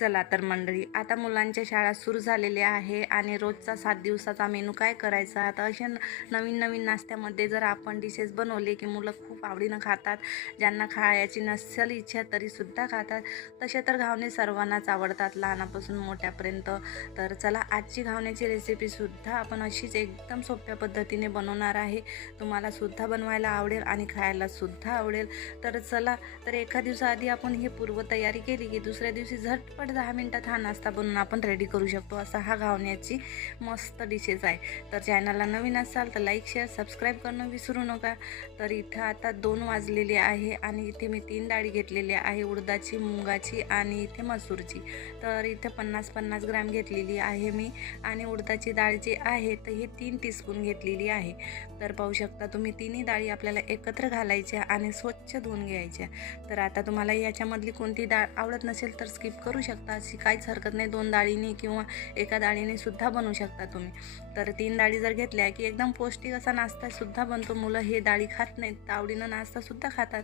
चला तर मंडळी आता मुलांच्या शाळा सुरू झालेल्या आहे आणि रोजचा सात दिवसाचा मेनू काय करायचा? आता अशा न- नवीन नवीन नाश्त्यामध्ये जर आपण डिशेस बनवले की मुलं खूप आवडीनं खातात ज्यांना खायची नसेल इच्छा तरीसुद्धा खातात. तसे तर घावणे सर्वांनाच आवडतात लहानापासून मोठ्यापर्यंत. तर चला आजची घावण्याची रेसिपीसुद्धा आपण अशीच एकदम सोप्या पद्धतीने बनवणार आहे. तुम्हाला सुद्धा बनवायला आवडेल आणि खायला सुद्धा आवडेल. तर चला तर एका दिवसाआधी आपण ही पूर्वतयारी केली की दुसऱ्या दिवशी झटपट दहा मिनटात हा नाश्ता बनवून आपण रेडी करू शकतो. असा हा घावण्याची मस्त डिशेस आहे. तर चॅनलला नवीन असाल तर लाईक शेअर सबस्क्राईब करणं विसरू नका. तर इथं आता दोन वाजलेले आहे आणि इथे मी तीन डाळी घेतलेली आहे उडदाची मुगाची आणि इथे मसूरची. तर इथे पन्नास पन्नास ग्रॅम घेतलेली आहे मी आणि उडदाची डाळ जी आहे तर ही तीन टीस्पून घेतलेली आहे. तर पाहू शकता तुम्ही तिन्ही डाळी आपल्याला एकत्र घालायच्या आणि स्वच्छ धुवून घ्यायच्या. तर आता तुम्हाला याच्यामधली कोणती डाळ आवडत नसेल तर स्किप करू शकता. अशी काहीच हरकत नाही दोन डाळीने किंवा एका डाळीने सुद्धा बनवू शकता तुम्ही. तर तीन डाळी जर घेतल्या की एकदम पौष्टिक असा नाश्तासुद्धा बनतो. मुलं हे डाळी खात नाहीत तर आवडीनं नाश्तासुद्धा खातात.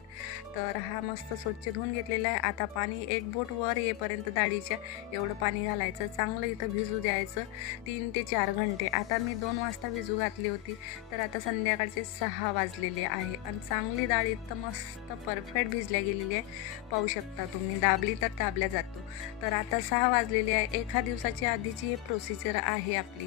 तर हा मस्त स्वच्छ धुवून घेतलेला आहे. आता पाणी एक बोट वर येईपर्यंत डाळीच्या एवढं पाणी घालायचं. चांगलं इथं भिजू द्यायचं तीन ते चार घंटे. आता मी दोन वाजता भिजू घातली होती. तर आता संध्याकाळचे सहा वाजलेले आहे. आणि चांगली डाळ इथं मस्त परफेक्ट भिजल्या गेलेली आहे. पाहू शकता तुम्ही. दाबली तर दाबल्या जातो. तर आता सहा वाजलेले आहे. एका दिवसाची आधीची ही प्रोसिजर आहे आपली.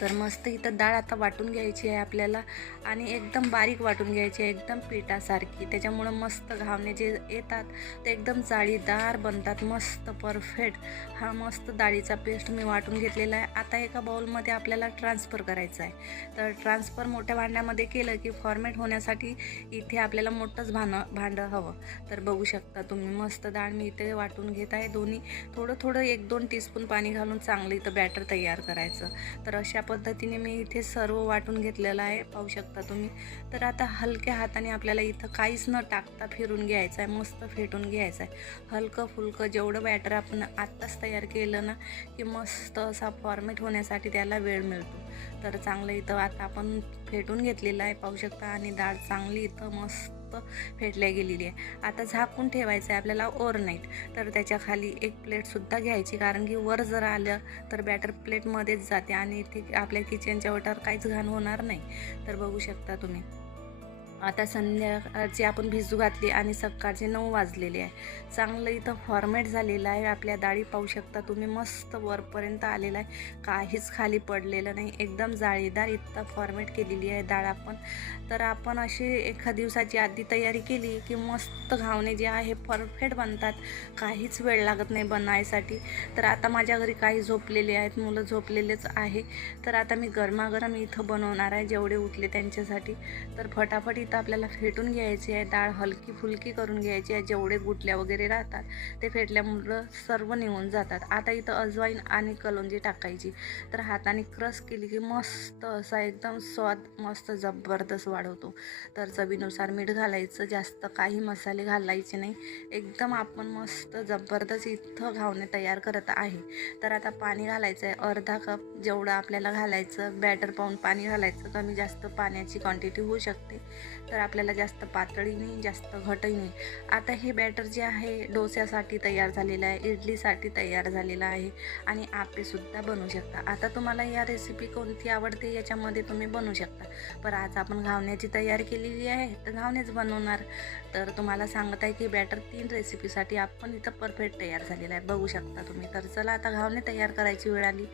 तर मस्त इथं डाळ आता वाटून घ्यायची आहे आपल्याला आणि एकदम बारीक वाटून घ्यायची आहे एकदम पिठासारखी. त्याच्यामुळं मस्त घावणे जे येतात ते एकदम जाळीदार बनतात. मस्त परफेक्ट. हा मस्त डाळीचा पेस्ट मी वाटून घेतलेला आहे. आता एका बाउलमध्ये आपल्याला ट्रान्सफर करायचा आहे. तर ट्रान्सफर मोठ्या भांड्यामध्ये केलं की फॉर्मेट होण्यासाठी इथे आपल्याला मोठंच भाणं भांडं हवं. तर बघू शकता तुम्ही मस्त डाळ मी इथे वाटून घेत आहे. दोन्ही थोडं थोडं एक दोन टीस्पून पाणी घालून चांगलं इथं बॅटर तयार करायचं. तर अशा पद्धतीने मी इथे सर्व वाटून घेतलेलं आहे पाहू शकता तुम्ही. तर आता हलक्या हाताने आपल्याला इथं काहीच न टाकता फिरून घ्यायचं आहे मस्त फेटून घ्यायचं आहे. हलकं फुलकं जेवढं बॅटर आपण आत्ताच तयार केलं ना की मस्त असा फॉर्मेट होण्यासाठी त्याला वेळ मिळतो. तर चांगलं इथं आता आपण फेटून घेतलेलं आहे पाहू शकता. आणि डाळ चांगली इथं मस्त फेटल्या गेलेली आहे. आता झाकून ठेवायचं आहे आपल्याला ओव्हरनाईट तर त्याच्याखाली एक प्लेटसुद्धा घ्यायची कारण की वर जर आलं तर बॅटर प्लेटमध्येच जाते आणि ते आपल्या किचनच्या वटावर काहीच घाण होणार नाही. तर बघू शकता तुम्ही. आता संध्याकाळची आपण भिजू घातली आणि सकाळचे नऊ वाजलेले आहे. चांगलं इथं फॉर्मेट झालेलं आहे. आपल्या डाळी पाहू शकता तुम्ही. मस्त वरपर्यंत आलेला आहे. काहीच खाली पडलेलं नाही. एकदम जाळीदार इथं फॉर्मेट केलेली आहे डाळ आपण. तर आपण अशी एका दिवसाची आधी तयारी केली की मस्त घावणे जे आहे परफेक्ट बनतात. काहीच वेळ लागत नाही बनायसाठी. तर आता माझ्या घरी काही झोपलेले आहेत. मुलं झोपलेलेच आहे. तर आता मी गरमागरम इथं बनवणार आहे. जेवढे उठले त्यांच्यासाठी. तर फटाफट इथं आपल्याला फेटून घ्यायची आहे डाळ हलकी फुलकी करून घ्यायची आहे जेवढे गुटल्या वगैरे राहतात ते फेटल्यामुळं सर्व निघून जातात. आता इथं अजवाईन आणि कलोंजी टाकायची. तर हाताने क्रश केली की मस्त असा एकदम स्वाद मस्त जबरदस्त वाढवतो. तर चवीनुसार मीठ घालायचं जास्त काही मसाले घालायचे नाही. एकदम आपण मस्त जबरदस्त इथं घावणे तयार करत आहे. तर आता पाणी घालायचं आहे अर्धा कप जेवढं आपल्याला घालायचं बॅटर पाहून पाणी घालायचं कमी जास्त पाण्याची क्वांटिटी होऊ शकते. तर आपल्याला जास्त पातळी नाही जास्त घटही नाही. आता हे बॅटर जे आहे डोस्यासाठी तयार झालेलं आहे इडलीसाठी तयार झालेलं आहे आणि आपेसुद्धा बनवू शकता. आता तुम्हाला या रेसिपी कोणती आवडते याच्यामध्ये तुम्ही बनवू शकता. पण आज आपण घावण्याची तयारी केलेली आहे तर घावणेच बनवणार. तर तुम्हाला सांगत आहे की बॅटर तीन रेसिपीसाठी आपण इथं परफेक्ट तयार झालेला आहे. बघू शकता तुम्ही. तर चला आता घावणे तयार करायची वेळ आली.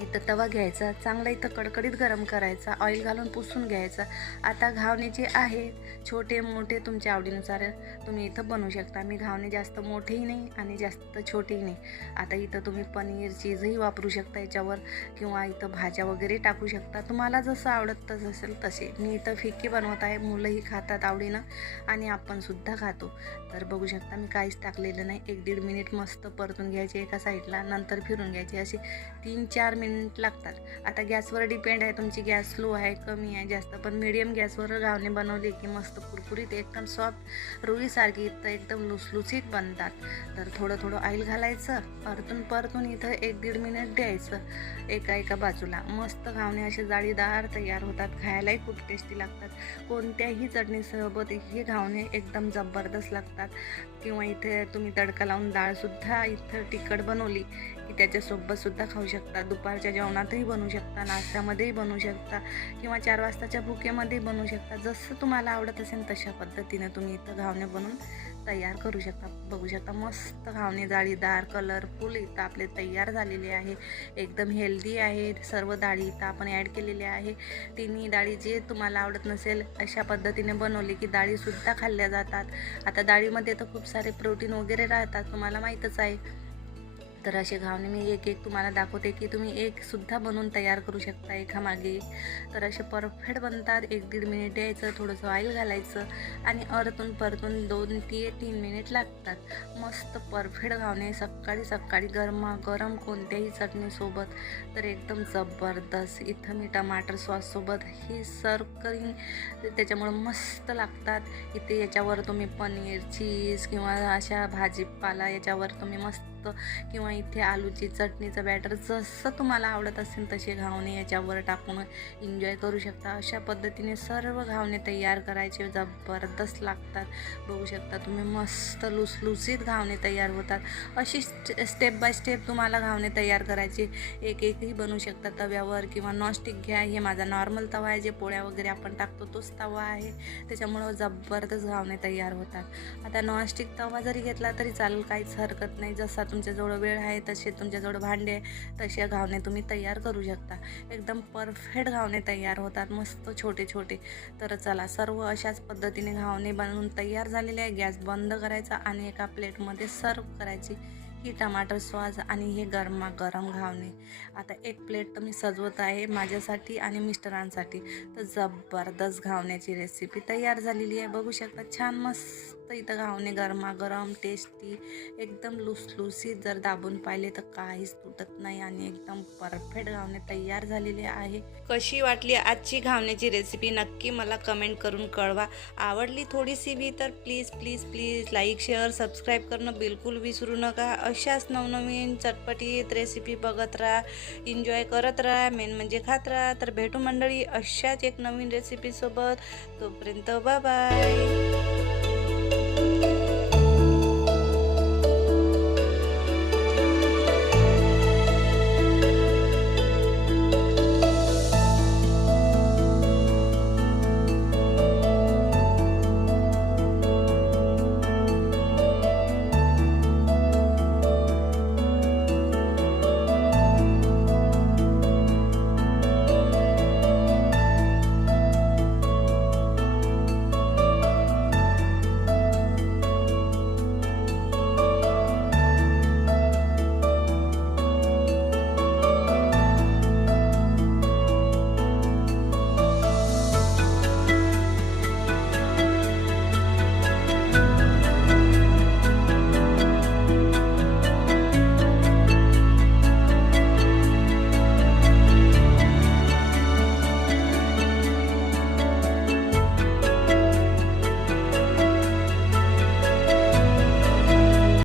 इथं तवा घ्यायचा चांगला इथं कडकडीत गरम करायचा ऑइल घालून पुसून घ्यायचा. आता घावणे जे आहे छोटे मोठे तुमच्या आवडीनुसार तुम्ही इथं बनवू शकता. मी घावणे जास्त मोठेही नाही आणि जास्त छोटेही नाही. आता इथं तुम्ही पनीर चीजही वापरू शकता याच्यावर किंवा इथं भाज्या वगैरे टाकू शकता. तुम्हाला जसं आवडत तसं असेल तसे. मी इथं फिक्की बनवत आहे. मुलंही खातात आवडीनं आणि आपणसुद्धा खातो. तर बघू शकता मी काहीच टाकलेलं नाही. एक दीड मिनिट मस्त परतून घ्यायचे एका साईडला नंतर फिरून घ्यायचे. असे तीन चार मिनिट मिनिट लागतात. आता गॅसवर डिपेंड आहे तुमची गॅस स्लो आहे कमी आहे जास्त. पण मिडियम गॅसवर घावणे बनवली की मस्त कुरकुरीत एकदम सॉफ्ट रुईसारखी तर एकदम लुसलुसीत बनतात. तर थोडं थोडं ऑइल घालायचं परतून परतून इथं एक दीड मिनिट द्यायचं एका एका बाजूला. मस्त घावणे असे जाळीदार तयार होतात खायलाही खूप टेस्टी लागतात. कोणत्याही चटणीसोबत हे घावणे एकदम जबरदस्त लागतात. किंवा इथे तुम्ही तडका लावून डाळसुद्धा इथं तिखट बनवली त्याच्यासोबतसुद्धा खाऊ शकता. दुपारच्या जेवणातही बनवू शकता नाश्त्यामध्येही बनवू शकता किंवा चार वाजताच्या भुकेमध्ये बनवू शकता. जसं तुम्हाला आवडत असेल तशा पद्धतीने तुम्ही इथं घावणे बनवून तयार करू शकता. बघू शकता मस्त घावणे जाळीदार कलरफुल इथं आपले तयार झालेले आहे. एकदम हेल्दी आहे. सर्व डाळी इथं आपण ॲड केलेली आहे. तिन्ही डाळी जे तुम्हाला आवडत नसेल अशा पद्धतीने बनवली की डाळीसुद्धा खाल्ल्या जातात. आता डाळीमध्ये तर खूप सारे प्रोटीन वगैरे राहतात तुम्हाला माहीतच आहे. तर असे घावणे मी एक एक तुम्हाला दाखवते की तुम्ही एकसुद्धा बनवून तयार करू शकता एकामागे. तर असे परफेक्ट बनतात. एक दीड मिनिट द्यायचं थोडंसं ऑइल घालायचं आणि अर्तून परतून दोन ते तीन मिनिट लागतात. मस्त परफेक्ट घावणे. सकाळी सकाळी गरमा गरम कोणत्याही चटणीसोबत तर एकदम जबरदस्त. इथं मी टमाटर सॉससोबत हे सर्व करीन. त्याच्यामुळं मस्त लागतात. इथे याच्यावर तुम्ही पनीर चीज किंवा अशा भाजीपाला याच्यावर तुम्ही मस्त किंवा इथे आलूची चटणीचं बॅटर जसं तुम्हाला आवडत असेल तसे घावणे याच्यावर टाकून एन्जॉय करू शकता. अशा पद्धतीने सर्व घावणे तयार करायचे जबरदस्त लागतात. बघू शकता तुम्ही मस्त लुसलुसीत घावणे तयार होतात. अशी स्टेप बाय स्टेप तुम्हाला घावणे तयार करायचे. एक एकही बनवू शकता तव्यावर किंवा नॉनस्टिक घ्या. हे माझा नॉर्मल तवा आहे. जे पोळ्या वगैरे आपण टाकतो तोच तवा आहे. त्याच्यामुळं जबरदस्त घावणे तयार होतात. आता नॉनस्टिक तवा जरी घेतला तरी चालेल. काहीच हरकत नाही. जसा तुमच्याजवळ वेळ आहे तसे तुमच्याजवळ भांडे आहे तसे घावणे तुम्ही तयार करू शकता. एकदम परफेक्ट घावणे तयार होतात मस्त छोटे छोटे. तर चला सर्व अशाच पद्धतीने घावणे बनवून तयार झालेले आहे. गॅस बंद करायचा आणि एका प्लेटमध्ये सर्व करायची ही टमाटर सॉस आणि हे गरमागरम घावणे. आता एक प्लेट तर मी सजवत आहे माझ्यासाठी आणि मिस्टरांसाठी. तर जबरदस्त घावण्याची रेसिपी तयार झालेली आहे. बघू शकता छान मस्त मस्त इथं घावणे गरमागरम टेस्टी एकदम लुसलुसीत जर दाबून पाहिले तर काहीच तुटत नाही आणि एकदम परफेक्ट घावणे तयार झालेले आहे. कशी वाटली आजची घावण्याची रेसिपी नक्की मला कमेंट करून कळवा. आवडली थोडीशी बी तर please please please like share subscribe करणं बिलकुल विसरू नका. अशाच नवनवीन चटपटीत रेसिपी बघत राहा एन्जॉय करत राहा मेन म्हणजे खात राहा. तर भेटू मंडळी अशाच एक नवीन रेसिपीसोबत तोपर्यंत बाय